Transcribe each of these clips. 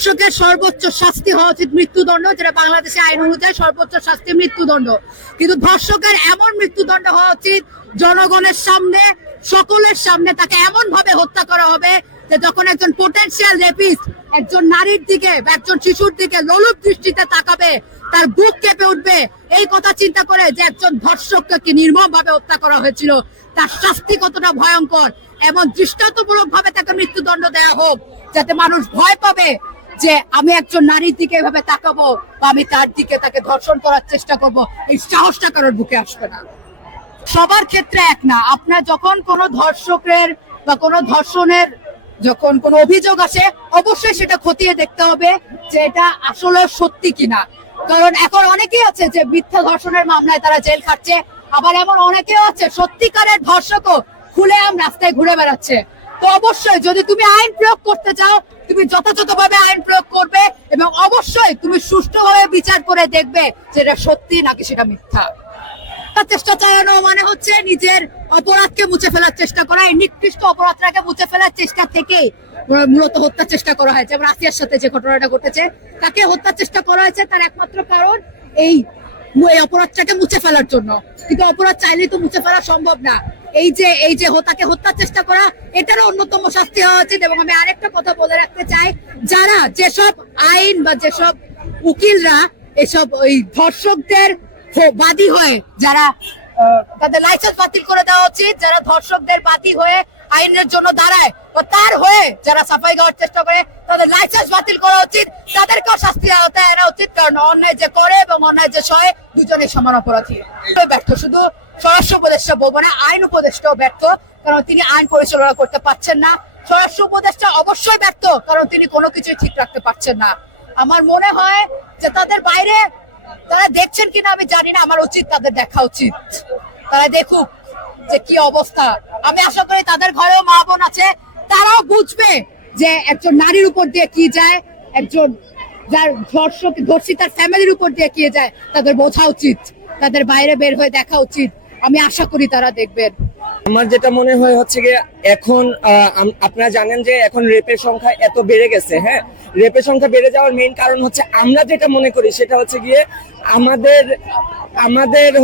ধর্ষকের সর্বোচ্চ শাস্তি হওয়া উচিত মৃত্যুদণ্ড, যেটা বাংলাদেশে আইন অনুযায়ী সর্বোচ্চ শাস্তি মৃত্যুদণ্ড। কিন্তু ধর্ষকের এমন মৃত্যুদণ্ড হওয়া উচিত জনগণের সামনে, সকলের সামনে তাকে এমন ভাবে হত্যা করা হবে যে যখন একজন পোটেনশিয়াল রেপিস্ট একজন নারীর দিকে বা একজন শিশুর দিকে লোলুপ দৃষ্টিতে তাকাবে, তার বুক কেঁপে উঠবে। এই কথা চিন্তা করে যে একজন ধর্ষককে নির্মম ভাবে হত্যা করা হয়েছিল, তার শাস্তি কতটা ভয়ঙ্কর, এবং দৃষ্টান্তমূলক ভাবে তাকে মৃত্যুদণ্ড দেওয়া হোক, যাতে মানুষ ভয় পাবে যে আমি একজন নারীর দিকে এভাবে তাকাবো বা আমি তার দিকে তাকে ধর্ষণ করার চেষ্টা করব, এই সাহসটা কারোর বুকে আসবে না। সবার ক্ষেত্রে এক না। আপনার যখন কোনো ধর্ষকের বা কোনো ধর্ষণের যখন কোনো অভিযোগ আসে, অবশ্যই সেটা খতিয়ে দেখতে হবে যে এটা আসলে সত্যি কিনা। কারণ এখন অনেকেই আছে যে মিথ্যা ধর্ষণের মামলায় তারা জেল খাটছে, আবার এমন অনেকেও আছে সত্যিকারের ধর্ষকও খুলেআম রাস্তায় ঘুরে বেড়াচ্ছে। তো অবশ্যই যদি তুমি আইন প্রয়োগ করতে চাও, তুমি যথাযথভাবে আইন প্রয়োগ করবে এবং অবশ্যই তুমি সুষ্ঠুভাবে বিচার করে দেখবে যে এটা সত্যি নাকি সেটা মিথ্যা। চেষ্টা চালানো মানে হচ্ছে নিজের অপরাধকে মুছে ফেলার চেষ্টা করা। এই নিকৃষ্ট অপরাধটাকে মুছে ফেলার চেষ্টা থেকেই মূলত হত্যার চেষ্টা করা হয়েছে। যেমন আসিয়ার সাথে যে ঘটনাটা ঘটেছে, তাকে হত্যার চেষ্টা করা হয়েছে তার একমাত্র কারণ এই অপরাধটাকে মুছে ফেলার জন্য। কিন্তু অপরাধ চাইলেই তো মুছে ফেলা সম্ভব না। এই যে তাকে হত্যার চেষ্টা করা, এটারও অন্যতম শাস্তি হওয়া উচিত। এবং আমি আরেকটা কথা বলে রাখতে চাই, যারা যেসব আইন বা যেসব উকিলরা এসব ওই ধর্ষকদের বাদী হয়ে, যারা তাদের লাইসেন্স বাতিল করে দেওয়া উচিত, যারা ধর্ষকদের বাদী হয়ে আইনের জন্য দাঁড়ায় বা তার হয়ে যারা সাফাই গাওয়ার চেষ্টা করে, তাদের লাইসেন্স বাতিল করা উচিত, তাদেরকেও শাস্তির আওতায় আনা উচিত। কারণ অন্যায় যে করে এবং অন্যায় যে সয়, দুজনের সমান অপরাধী। ব্যর্থ শুধু স্বরাষ্ট্র উপদেষ্টা বলবো না, আইন উপদেষ্টাও ব্যর্থ, কারণ তিনি আইন পরিচালনা করতে পারছেন না। স্বরাষ্ট্র উপদেষ্টা অবশ্যই ব্যর্থ, কারণ তিনি কোনো কিছুই ঠিক রাখতে পারছেন না। আমার মনে হয় যে তাদের বাইরে তারা দেখছেন কিনা আমি জানি না, আমার উচিত তাদের দেখা উচিত, তারা দেখুক যে কি অবস্থা। আমি আশা করি তাদের ঘরেও মা বোন আছে, তারাও বুঝবে যে একজন নারীর উপর দিয়ে কি যায়, একজন যার ধর্ষী তার ফ্যামিলির উপর দিয়ে কি যায়, তাদের বোঝা উচিত, তাদের বাইরে বের হয়ে দেখা উচিত। আমি আশা করি তারা দেখবেন। আমার যেটা মনে হয় হচ্ছে গিয়ে এখন আপনারা জানেন যে এখন রেপের সংখ্যা এত বেড়ে গেছে। হ্যাঁ, রেপের সংখ্যা বেড়ে যাওয়ার মেইন কারণ হচ্ছে আমরা যেটা মনে করি সেটা হচ্ছে গিয়ে আমাদের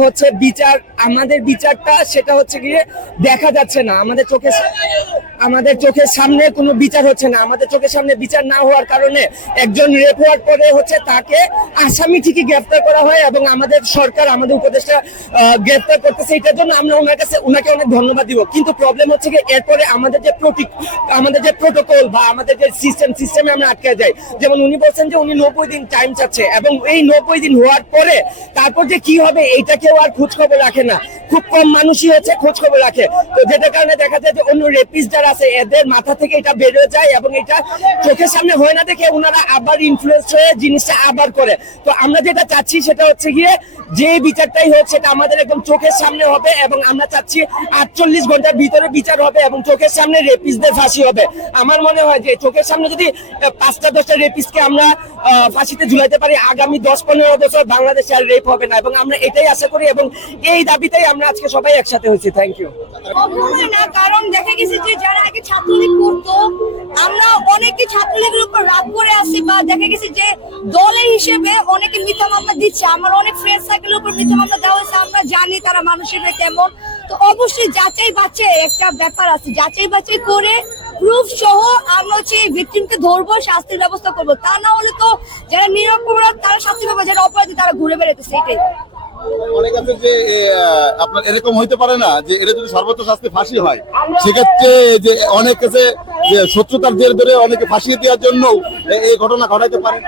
হচ্ছে বিচারটা সেটা হচ্ছে গিয়ে দেখা যাচ্ছে না। আমাদের চোখের সামনে কোনো বিচার হচ্ছে না। আমাদের চোখের সামনে বিচার না হওয়ার কারণে একজন রেপ হওয়ার পরে হচ্ছে তাকে আসামি ঠিকই গ্রেফতার করা হয় এবং আমাদের সরকার, আমাদের উপদেষ্টা গ্রেফতার করতেছে। এটার জন্য আমরা ওনাকে অনেক ধন্যবাদ দিব। কিন্তু প্রবলেম হচ্ছে কি এরপরে আমাদের যে প্রোটোকল বা আমাদের যে সিস্টেমে আমরা আটকে যাই। যেমন উনি বলছেন যে উনি 90 দিন টাইম চাচ্ছে এবং এই 90 দিন হওয়ার পরে তারপর যে কি হবে এইটা কেউ আর খোঁজ খবর রাখে না। খুব কম মানুষই হচ্ছে খোঁজ খবর রাখে। তো যেটার কারণে দেখা যায় যে অন্য রেপিস্ট যারা আছে এদের মাথা থেকে এটা বেড়ে যায় এবং এটা চোখের সামনে হয় না দেখে ওনারা আবার ইনফ্লুয়েন্স হয়ে জিনিসটা আবার করে। তো আমরা যেটা চাচ্ছি সেটা হচ্ছে গিয়ে যে বিচারটাই হোক সেটা আমাদের একদম চোখের সামনে হবে এবং আমরা চাচ্ছি 48 ঘন্টার ভিতরে বিচার হবে এবং চোখের সামনে রেপিস্টদের ফাঁসি হবে। আমার মনে হয় যে চোখের সামনে যদি 5টা-10টা রেপিস্টকে আমরা ফাঁসিতে ঝুলাইতে পারি, আগামী 10-15 বছর বাংলাদেশে আর রেপ হবে না এবং আমরা এটাই আশা করি এবং এই দাবিটাই আমরা আজকে সবাই একসাথে হয়েছি। Thank you. না, কারণ দেখা গেছে যে যারা আগে ছাত্রলীগ করতো, আমরা অনেকে ছাত্রলীগের উপর রাগ করে আসি বা দেখা গেছে যে দলের হিসেবে অনেকে মিথ্যা মামলা দিচ্ছে। আমার অনেক ফ্রেন্ড সার্কেলের উপর মিথ্যা মামলা দেওয়া হয়েছে। আমরা জানি তারা মানুষের কেমন। তো অবশ্যই যাচাই বাছাই একটা ব্যাপার আছে, যাচাই বাছাই করে প্রুফ সহ আমরা হচ্ছে ভিকটিমকে ধরবো, শাস্তির ব্যবস্থা করবো। তা না হলে তো যারা নিরপরাধ তারা শাস্তি পাবে, যারা অপরাধী তারা ঘুরে বেড়াতেছে। এটাই অনেক আছে যে আপনার এরকম হইতে পারে না যে এটা যদি সর্বোচ্চ শাস্তি ফাঁসি হয়, সেক্ষেত্রে যে অনেক আছে যে শত্রুতার জের ধরে অনেকে ফাঁসিয়ে দেওয়ার জন্য এই ঘটনা ঘটাইতে পারে।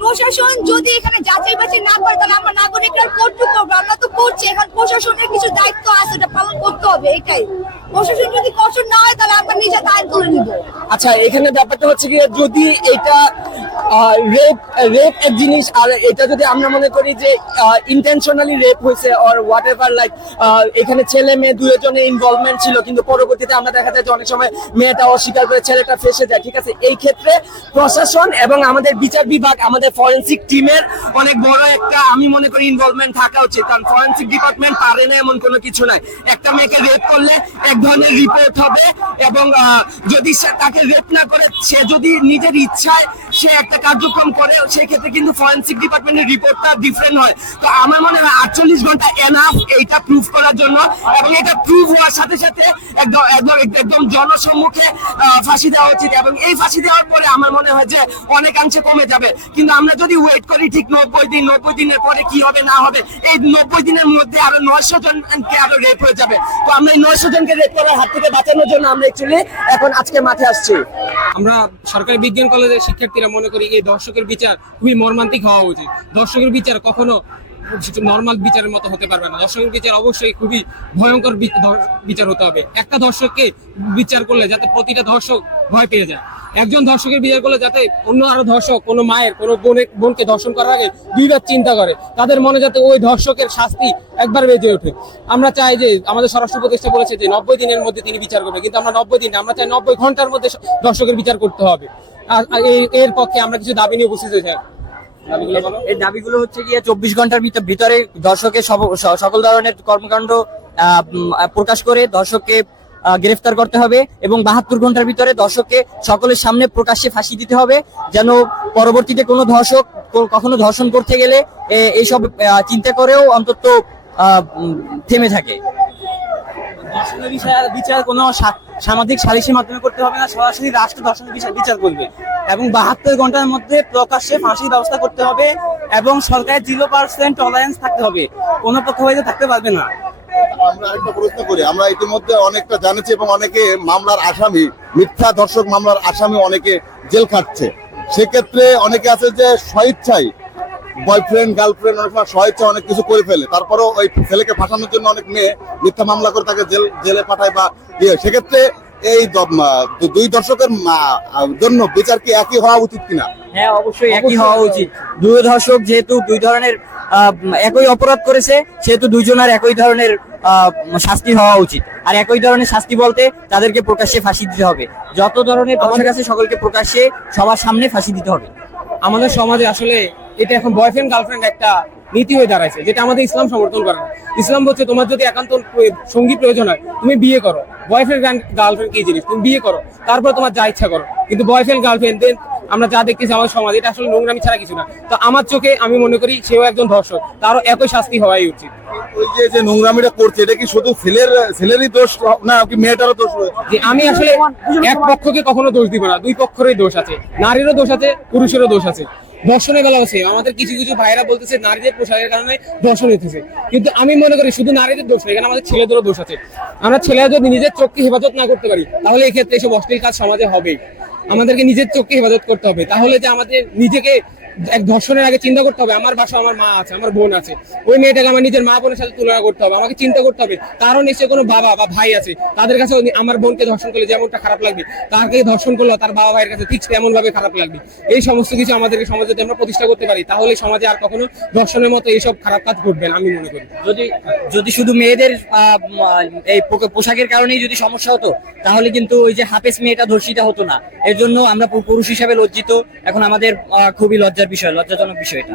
প্রশাসন যদি এখানে যাচাই বাছাই না করে তাহলে আমরা নাগরিকরা কর্তৃক করবো। আমরা তো করছি, এখন প্রশাসনের কিছু দায়িত্ব আছে, এটা পালন করতে হবে। এটাই প্রশাসন যদি কঠোর না হয় তাহলে আমরা নিজে দায়িত্ব করে নিব। আচ্ছা, এখানে ব্যাপারটা হচ্ছে কি যদি এটা রেপ এক জিনিস আর এটা যদি আমরা মনে করি যে ইন্টেনশনালি রেপ হয়েছে অর হোয়াট এভার, লাইক এখানে ছেলে মেয়ে দুজনের ইনভলভমেন্ট ছিল কিন্তু পরবর্তীতে আমরা দেখা যায় যে অনেক সময় মেয়েটা অস্বীকার করে ছেলেটা ফেসে যায়। ঠিক আছে, এই ক্ষেত্রে প্রশাসন এবং আমাদের বিচার বিভাগ, আমাদের ফরেনসিক টিমের অনেক বড় একটা আমি মনে করি ইনভলভমেন্ট থাকা উচিত। কারণ ফরেনসিক ডিপার্টমেন্ট পারে না এমন কোনো কিছু নাই। একটা মেয়েকে রেপ করলে এক ধরনের রিপোর্ট হবে এবং যদি তাকে রেপ না করে সে যদি নিজের ইচ্ছায় সে একটা কার্যক্রম করে সেই ক্ষেত্রে কিন্তু ফরেনসিক ডিপার্টমেন্টের রিপোর্টটা ডিফারেন্ট হয়। তো আমার মনে হয় 48 ঘন্টা এনাফ এইটা প্রুফ করার জন্য, এবং এটা প্রুফ হওয়ার সাথে সাথে একদম জনসম্মুখে ফাঁসি দেওয়া উচিত, এবং এই ফাঁসি দেওয়ার পরে আমার মনে হয় যে অনেকাংশে কমে যাবে। কিন্তু আমরা যদি ওয়েট করি ঠিক 90 দিনের পরে কি হবে না হবে, এই 90 দিনের মধ্যে আরো 900 জনকে আরো রেপ হয়ে যাবে। তো আমরা এই 900 জনকে রেপ করার হাত থেকে বাঁচানোর জন্য আমরা অ্যাকচুয়ালি এখন আজকে মাঠে আসছি। আমরা সরকারি বিজ্ঞান কলেজের শিক্ষার্থীরা মনে করি এই দর্শকের বিচার খুবই মর্মান্তিক হওয়া উচিত। দর্শকের বিচার কখনো নর্মাল বিচারের মতো হতে পারবে না। দর্শকের বিচার অবশ্যই খুবই ভয়ঙ্কর বিচার হতে হবে। একটা দর্শককে বিচার করলে যাতে প্রতিটা দর্শক ভয় পেয়ে যায়, একজন ধর্ষকের বিচার করলে যাতে অন্য আরো ধর্ষক কোনো মায়ের কোনো বোনকে ধর্ষণ করার আগে দুইবার চিন্তা করে, তাদের মনে যাতে ওই ধর্ষকের শাস্তি একবার বেজে ওঠে। আমরা চাই যে আমাদের স্বরাষ্ট্র উপদেষ্টা বলেছে যে 90 দিনের মধ্যে তিনি বিচার করবেন, কিন্তু আমরা 90 দিন, আমরা চাই 90 ঘন্টার মধ্যে ধর্ষকের বিচার করতে হবে। এর পক্ষে আমরা কিছু দাবি নিয়ে উপস্থিত হয়েছি। এই দাবিগুলো হচ্ছে গিয়ে 24 ঘন্টার ভিতরে দর্শকের সকল ধরনের কর্মকাণ্ড প্রকাশ করে দর্শককে গ্রেফতার করতে হবে, এবং 72 ঘন্টার ভিতরে দর্শককে সকলের সামনে প্রকাশ্যে ফাঁসি দিতে হবে, যেন পরবর্তীতে কোনো দর্শক কখনো ধর্ষণ করতে গেলে এইসব চিন্তা করেও অন্তত থেমে থাকে। ধর্ষণের বিচার কোনো সামাজিক সালিসের মাধ্যমে করতে হবে না, সরাসরি রাষ্ট্র ধর্ষণের বিচার করবে, এবং 72 ঘন্টার মধ্যে প্রকাশ্যে ফাঁসির ব্যবস্থা করতে হবে, এবং সরকারের 0% টলারেন্স থাকতে হবে, কোনো পক্ষপাতিত্ব থাকতে পারবে না। আমরা একটা প্রশ্ন করি, আমরা ইতিমধ্যে অনেকটা জানেছি এবং অনেকে মামলার আসামি, মিথ্যা ধর্ষক মামলার আসামি অনেকে জেল খাটছে। সেক্ষেত্রে অনেকে আছে যে স্বেচ্ছায় বয়ফ্রেন্ড গার্লফ্রেন্ড অনেক সময় স্বেচ্ছা অনেক কিছু করে ফেলে, তারপরেও ওই ছেলেকে ফাঁসানোর জন্য অনেক মেয়ে মিথ্যা মামলা করে তাকে জেলে পাঠায় বা সেক্ষেত্রে এই দুই দর্শকের জন্য বিচার কি একই হওয়া উচিত কিনা? হ্যাঁ, অবশ্যই একই হওয়া উচিত। দুই ধর্ষক যেহেতু দুই ধরনের একই অপরাধ করেছে, সেহেতু দুইজনের একই ধরনের শাস্তি হওয়া উচিত। আর একই ধরনের শাস্তি বলতে তাদেরকে প্রকাশ্যে ফাঁসি দিতে হবে। যত ধরনের দর্শক আছে সকলকে প্রকাশ্যে সবার সামনে ফাঁসি দিতে হবে। আমাদের সমাজে আসলে এটা এখন বয়ফ্রেন্ড গার্লফ্রেন্ড একটা নীতি হয়ে দাঁড়াইছে, যেটা আমাদের ইসলাম সমর্থন করে না। ইসলাম বলছে তোমার যদি একান্ত সঙ্গী প্রয়োজন হয় তুমি বিয়ে করো। বয়ফ্রেন্ড গার্লফ্রেন্ড কি জিনিস, তুমি বিয়ে করো, তারপর তোমার যা ইচ্ছা করো। কিন্তু বয়ফ্রেন্ড গার্লফ্রেন্ড দেন আমরা যা দেখতেছি আমাদের সমাজ, এটা আসলে নোংরামি ছাড়া কিছু না। তো আমার চোখে আমি মনে করি সেও একজন ধর্ষক, তারও একই শাস্তি হওয়াই উচিত। ওই যে নোংরামিটা করছে, এটা কি শুধু ছেলেরই দোষ না কি মেয়েটারও দোষ রয়েছে? যে আমি আসলে এক পক্ষকে কখনো দোষ দিব না, দুই পক্ষেরই দোষ আছে, নারীরও দোষ আছে, পুরুষেরও দোষ আছে। ধর্ষণের বেলা আছে, আমাদের কিছু কিছু ভাইরা বলতেছে নারীদের পোশাকের কারণে ধর্ষণ হইতেছে, কিন্তু আমি মনে করি শুধু নারীদের দোষ নেই, এখানে আমাদের ছেলেদেরও দোষ আছে। আমরা ছেলেরা যদি নিজের চোখকে হেফাজত না করতে পারি, তাহলে এই ক্ষেত্রে এসব অশ্লীল কাজ সমাজে হবেই। আমাদেরকে নিজের চোখকে হেফাজত করতে হবে, তাহলে যে আমাদের নিজেকে এক ধর্ষণের আগে চিন্তা করতে হবে আমার বাসা আমার মা আছে, আমার বোন আছে, ওই মেয়েটাকে আমার নিজের মা বোনের সাথে তুলনা করতে হবে। আমাকে চিন্তা করতে হবে তারও নিশ্চয়ই কোনো বাবা বা ভাই আছে, তাদের কাছে আমার বোনকে ধর্ষণ করলে যেমনটা খারাপ লাগবে, তাকে ধর্ষণ করলে তার বাবা ভাইয়ের কাছে ঠিক তেমন ভাবে খারাপ লাগবে। এই সমস্ত কিছু আমাদেরকে সমাজে যদি আমরা প্রতিষ্ঠা করতে পারি, তাহলে সমাজে আর কখনো ধর্ষণের মতো এইসব খারাপ কাজ ঘটবে না আমি মনে করি। যদি শুধু মেয়েদের এই পোশাকের কারণেই যদি সমস্যা হতো, তাহলে কিন্তু ওই যে হাফেজ মেয়েটা ধর্ষিতা হতো না। এর জন্য আমরা পুরুষ হিসাবে লজ্জিত। এখন আমাদের খুবই লজ্জাজনক বিষয় এটা।